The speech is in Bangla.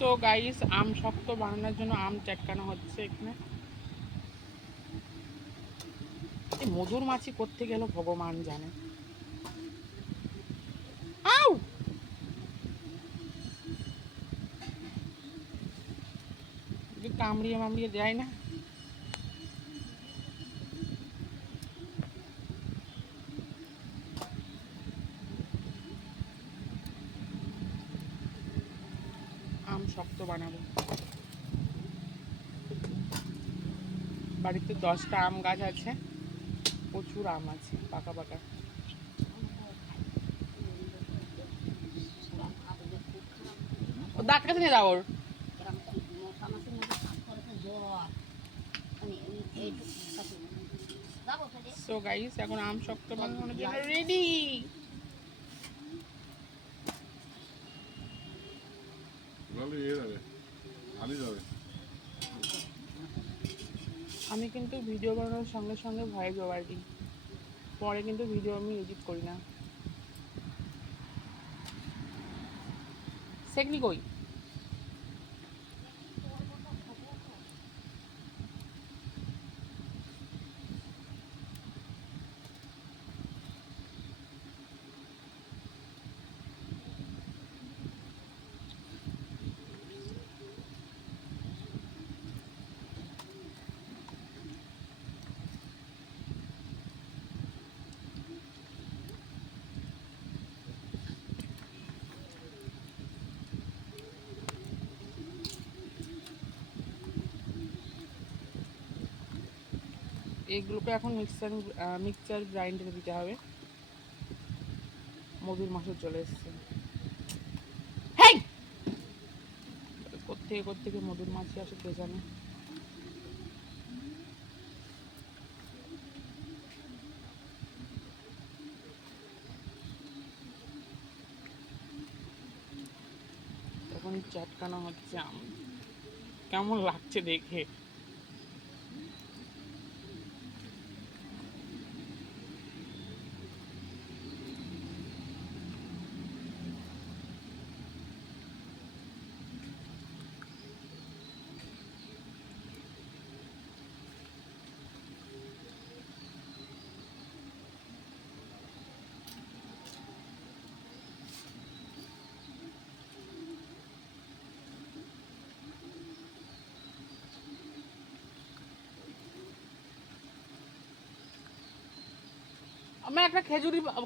সো গাইস আম শক্ত বানানোর জন্য আম চটকানো হচ্ছে এখানে। এই মধুর মাছি করতে গেল ভগবান জানে। আউ! কামড়িয়ে মামড়িয়ে দেয় না? আম শক্ত বানাবো। বাড়িতে দশটা আম গাছ আছে, প্রচুর আম আছে, পাকা পাকা। কাছে নিয়ে যাও ওর। সো গাইস এখন আম শক্ত বানানোর জন্য রেডি আমি কিন্তু ভিডিও বানানোর সঙ্গে সঙ্গে ভয়ে ওভার দিই পরে কিন্তু ভিডিও আমি এডিট করি না। সেকনি কই? এগুলোকে এখন মিক্সার মিক্সচার গ্রাইন্ডারে দিতে হবে। মধুর মাসও চলে এসছে। কোথেকে কোথেকে মধুর মাছি আসে কে জানে? এখন চটকানো হচ্ছে আম। কেমন লাগছে দেখে? আমি একটা খেজুরি